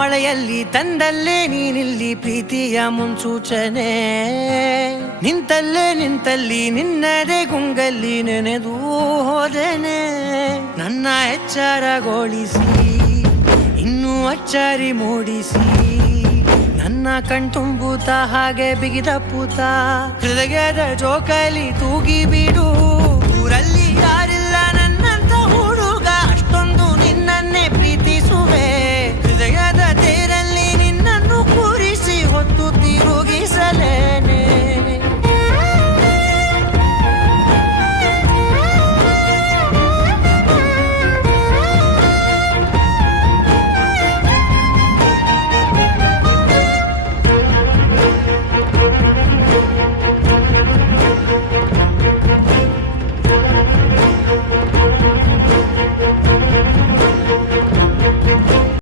ಮಳೆಯಲ್ಲಿ ತಂದಲ್ಲೇ ನೀನಿಲ್ಲಿ ಪ್ರೀತಿಯ ಮುನ್ಸೂಚನೆ. ನಿಂತಲ್ಲಿ ನಿನ್ನದೇ ಗುಂಗಲ್ಲಿ ನೆನೆದು ಹೋದೆನೆ. ನನ್ನ ಎಚ್ಚರಗೊಳಿಸಿ ಇನ್ನೂ ಅಚ್ಚರಿ ಮೂಡಿಸಿ, ನನ್ನ ಕಣ್ತುಂಬುತ್ತ ಹಾಗೆ ಬಿಗಿದ ಪೂತ ಹೃದಯದ ಜೋಕಾಲಿ ತೂಗಿ ಬಿಡು. ಊರಲ್ಲಿ